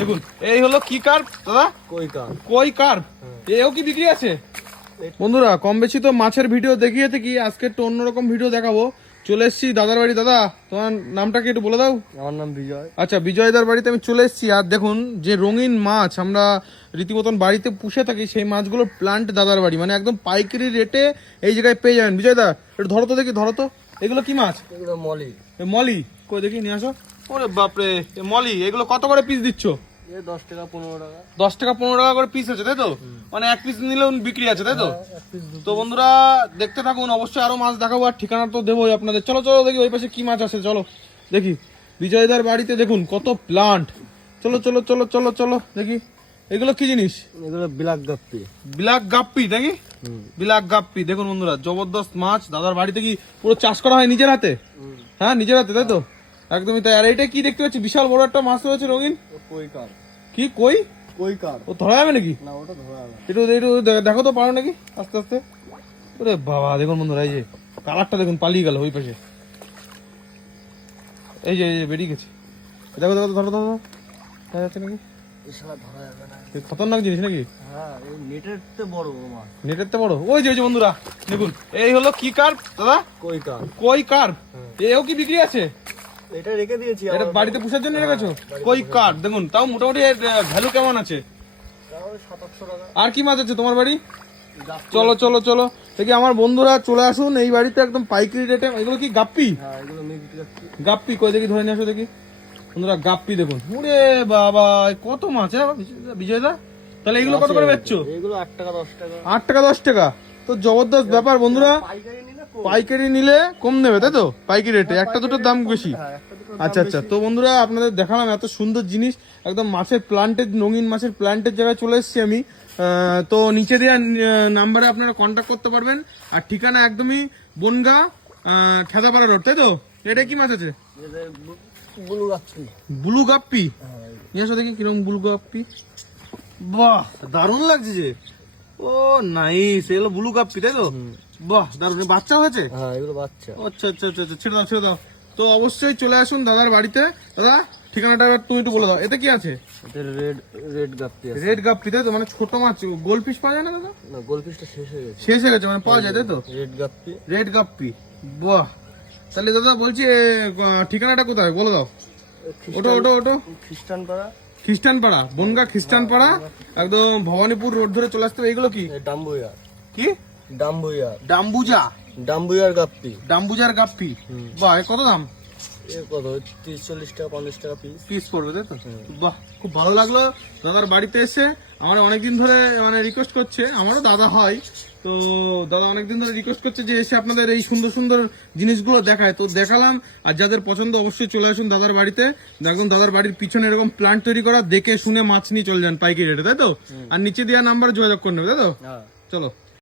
দেখুন এই হলো কি কার্প দাদা? কই কার্প। এও কি বিক্রি আছে? বন্ধুরা কম বেশি তো মাছের ভিডিও দেখিয়েছে কি, আজকে একটু অন্যরকম ভিডিও দেখাবো। চলে এসেছি দাদার বাড়ি। দাদা তোমার নামটা কি একটু বলে দাও? আমার নাম বিজয়। আচ্ছা, বিজয়দার বাড়িতে আমি চলে এসেছি। আর দেখুন যে রঙিন মাছ আমরা রীতিমতন বাড়িতে পুষে থাকি, সেই মাছগুলোর প্লান্ট দাদার বাড়ি, মানে একদম পাইকারি রেটে এই জায়গায় পেয়ে যাবেন। বিজয়দা একটু ধরো তো দেখি, ধরো তো। এগুলো কি মাছ? এগুলো মলি। মলি কই দেখি, নিয়ে আসো। ওরে বাপরে, মলি। এগুলো কত করে পিস দিচ্ছ? 10 টাকা 15 টাকা। 10 টাকা 15 টাকা করে পিস আছে, তাই তো? মানে এক পিস নিলেও বিক্রি আছে, তাই তো? তো বন্ধুরা দেখতে থাকুন, অবশ্যই আরো মাছ দেখাবো, আর ঠিকানা তো দেবোই আপনাদের। চলো চলো দেখি ওই পাশে কি মাছ আছে, চলো দেখি। বিজয়দার বাড়িতে দেখুন কত প্লান্ট। চলো চলো চলো চলো চলো দেখি এগুলো কি জিনিস। এগুলো ব্ল্যাক গাপ্পি। ব্ল্যাক গাপ্পি নাকি? ব্ল্যাক গাপ্পি। দেখুন বন্ধুরা জবরদস্ত মাছ। দাদার বাড়িতে কি পুরো চাষ করা হয় নিজের হাতে? হ্যাঁ নিজের হাতে, তাই তো? একদমই তাই। আর এটা কি দেখতে পাচ্ছি, বিশাল বড় একটা মাছ রয়েছে রঙিন। কই কার। কি কই? কই কার। ও ধরা যাবে নাকি? না ওটা ধরা যাবে। একটু একটু দেখো তো, পারো নাকি? আস্তে আস্তে। ওরে বাবা দেখুন বন্ধুরা, এই যে কালারটা দেখুন, পালিয়ে গেল ওই পাশে। এই যে বেরিয়ে গেছে। দেখো দেখো, ধরো ধরো, দেখা যাচ্ছে নাকি? এসব ধরা যাবে না। খতরনাক জিনিস নাকি? হ্যাঁ এই নেটের তে বড় মাছ। নেটের তো বড়। ওই যে বন্ধুরা দেখুন এই হলো কি কার্প দাদা? কই কার। কই কার্প। এও কি বিক্রি আছে? এটা রেখে দিয়েছি। এটা বাড়িতে পুষার জন্য রেখেছো? কই কার্প। দেখুন তাও মোটামুটি ভ্যালু কেমন আছে? তাও 700 টাকা। আর কি মাছ আছে তোমার বাড়ি? চলো চলো চলো দেখি। আমার বন্ধুরা চলে আসুন এই বাড়িতে একদম পাইকারি রেটে। এগুলো কি গাপ্পি? হ্যাঁ এগুলো মিক্সড গাপ্পি। গাপ্পি কই দেখি, ধরে নিয়ে আসো দেখি। বন্ধুরা গাপ্পি দেখুন। ওরে বাবা কত মাছ। হ্যাঁ বিজয়দা, তাহলে এগুলো কত করে বেচছো? এগুলো 8 টাকা 10 টাকা। 8 টাকা 10 টাকা। তো জবরদস্ত ব্যাপার বন্ধুরা। পাইকারি নিলে পাইকারি নিলে কম নেবে, তাই তো? পাইকারি রেটে একটা দুটোর দাম বেশি। হ্যাঁ একটা দুটো। আচ্ছা আচ্ছা। তো বন্ধুরা আপনাদের দেখালাম এত সুন্দর জিনিস, একদম মাছের প্লান্টের, রঙিন মাছের প্লান্টের জায়গায় চলে এসেছি আমি। তো নিচে দেওয়া নাম্বারে আপনারা কন্ট্যাক্ট করতে পারবেন। আর ঠিকানা একদমই বনগা খেদাপাড়া রোড, তাই তো? এটা কি মাছ আছে? ব্লু গাপ্পি। ব্লু গাপ্পি। নিয়ে আসো দেখি কিরকম ব্লু গাপ্পি। বাহ দারুণ লাগছে যে। ও নাইস, এগুলো ব্লু গাপ্পি, তাই তো? বাহ দারুণ। বাচ্চা হয়েছে? হ্যাঁ এগুলো বাচ্চা। আচ্ছা আচ্ছা আচ্ছা আচ্ছা, ছেড়ে দাও ছেড়ে দাও। তো অবশ্যই চলে আসুন দাদার বাড়িতে। দাদা ঠিকানাটা এবার তুমি একটু বলে দাও। এতে কি আছে? এটা রেড গাপ্পি আছে। রেড গাপ্পি, তাই তো? মানে ছোট মাছ, গোল ফিশ পাওয়া যায় না দাদা? না গোলফিশটা শেষ হয়ে গেছে। শেষ হয়ে গেছে, মানে পাওয়া যায়, তাই তো? রেড গাপ্পি। রেড গাপ্পি। বাহ। তাহলে দাদা বলছি ঠিকানাটা কোথায় বলে দাও। ওটো ওটো ওটো। খ্রিস্টান পাড়া। খ্রিস্টান পাড়া, বনগা খ্রিস্টান পাড়া, একদম ভবানীপুর রোড ধরে চলে আসতে হবে। এইগুলো কি? ডাম্বুয়ার। কি? ডাম্বুয়ার। ডাম্বুজা। ডাম্বুয়ার গাপ্পি। ডাম্বুজার গাপ্পি। বাহ, এর কত দাম? এ কত 30-40 টাকা 50 টাকা পিস। পিস পড়বে, তাই তো? বাহ খুব ভালো লাগলো দাদার বাড়িতে এসে। আমার অনেকদিন ধরে মানে রিকোয়েস্ট করছে, আমারও দাদা হয় তো, দাদা অনেকদিন ধরে রিকোয়েস্ট করছে যে এসে আপনাদের এই সুন্দর সুন্দর জিনিসগুলো দেখায়, তো দেখালাম। আর যাদের পছন্দ অবশ্যই চলে আসুন দাদার বাড়িতে। দেখুন দাদার বাড়ির পিছনে এরকম প্লান্ট তৈরি করা, দেখে শুনে মাছ নিয়ে চলে যান পাইকারি রেটে, তাই তো? আর নিচে দেওয়া নাম্বারে যোগাযোগ করে নেবে, তাই তো? চলো।